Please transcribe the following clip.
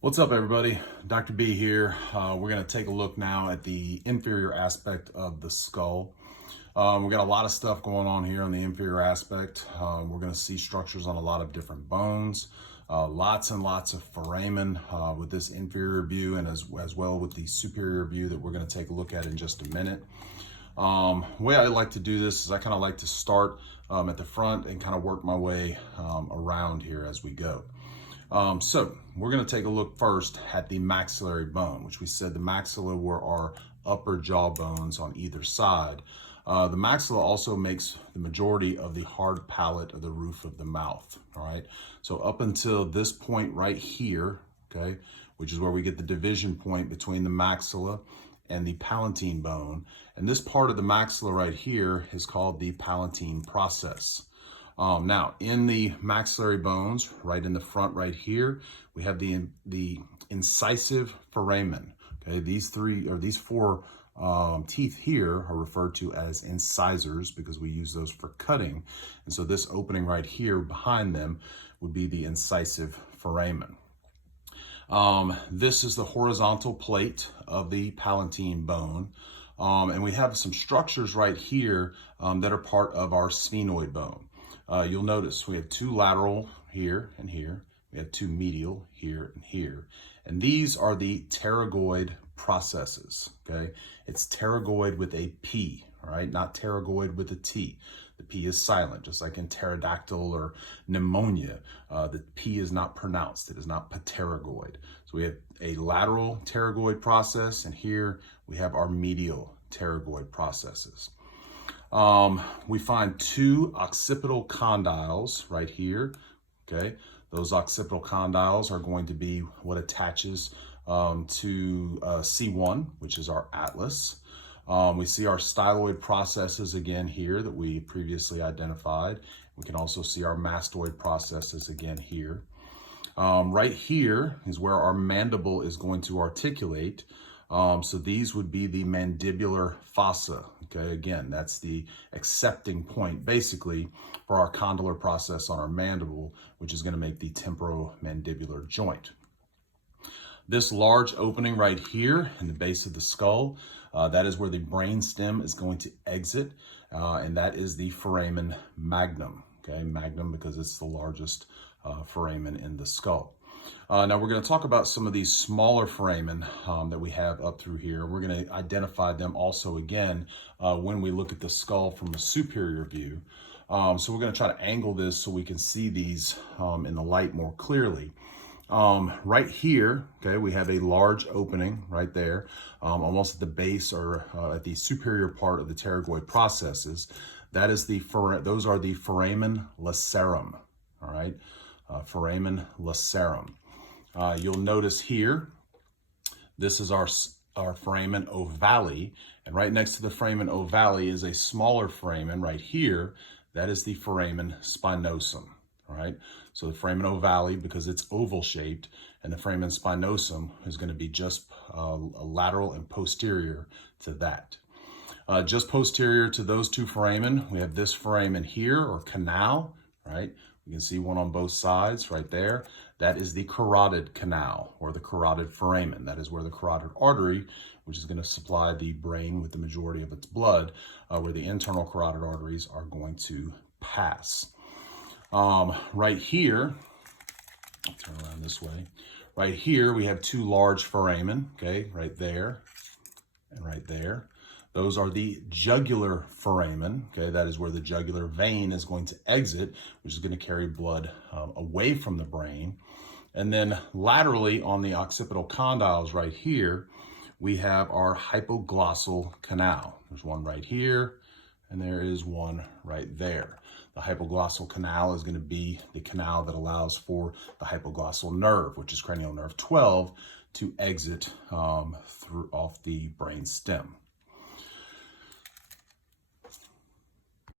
What's up, everybody? Dr. B here. We're going to take a look now at the inferior aspect of the skull. We've got a lot of stuff going on here on the inferior aspect. We're going to see structures on a lot of different bones, lots and lots of foramen with this inferior view, and as well with the superior view that we're going to take a look at in just a minute. The way I like to do this is I kind of like to start at the front and kind of work my way around here as we go. So we're going to take a look first at the maxillary bone, which we said the maxilla were our upper jaw bones on either side. The maxilla also makes the majority of the hard palate of the roof of the mouth. All right. So up until this point right here, okay, which is where we get the division point between the maxilla and the palatine bone. And this part of the maxilla right here is called the palatine process. Now, in the maxillary bones, right in the front right here, we have the incisive foramen. Okay, these four teeth here are referred to as incisors because we use those for cutting. And so this opening right here behind them would be the incisive foramen. This is the horizontal plate of the palatine bone. And we have some structures right here that are part of our sphenoid bone. You'll notice we have two lateral here and here. We have two medial here and here. And these are the pterygoid processes, okay? It's pterygoid with a P, all right? Not pterygoid with a T. The P is silent, just like in pterodactyl or pneumonia. The P is not pronounced. It is not pterygoid. So we have a lateral pterygoid process, and here we have our medial pterygoid processes. We find two occipital condyles right here, okay? Those occipital condyles are going to be what attaches to C1, which is our atlas. We see our styloid processes again here that we previously identified. We can also see our mastoid processes again here. Right here is where our mandible is going to articulate. So these would be the mandibular fossa. Okay, again, that's the accepting point basically for our condylar process on our mandible, which is going to make the temporomandibular joint. This large opening right here in the base of the skull, that is where the brain stem is going to exit, and that is the foramen magnum. Okay, magnum because it's the largest foramen in the skull. Now we're going to talk about some of these smaller foramen that we have up through here. We're going to identify them also again when we look at the skull from a superior view. So we're going to try to angle this so we can see these in the light more clearly. Right here, okay, we have a large opening right there, almost at the base or at the superior part of the pterygoid processes. That is those are the Foramen Lacerum, all right? Foramen Lacerum. You'll notice here, this is our foramen ovale, and right next to the foramen ovale is a smaller foramen right here. That is the Foramen Spinosum. All right, so the foramen ovale, because it's oval shaped, and the foramen spinosum is going to be just lateral and posterior to that. Just posterior to those two foramen, we have this foramen here, or canal, right? You can see one on both sides right there. That is the carotid canal, or the carotid foramen. That is where the carotid artery, which is going to supply the brain with the majority of its blood, where the internal carotid arteries are going to pass. Right here, I'll turn around this way. Right here, we have two large foramen, okay, right there and right there. Those are the jugular foramen, okay, that is where the jugular vein is going to exit, which is going to carry blood away from the brain. And then laterally on the occipital condyles right here, we have our hypoglossal canal. There's one right here, and there is one right there. The hypoglossal canal is going to be the canal that allows for the hypoglossal nerve, which is cranial nerve 12, to exit off the brain stem.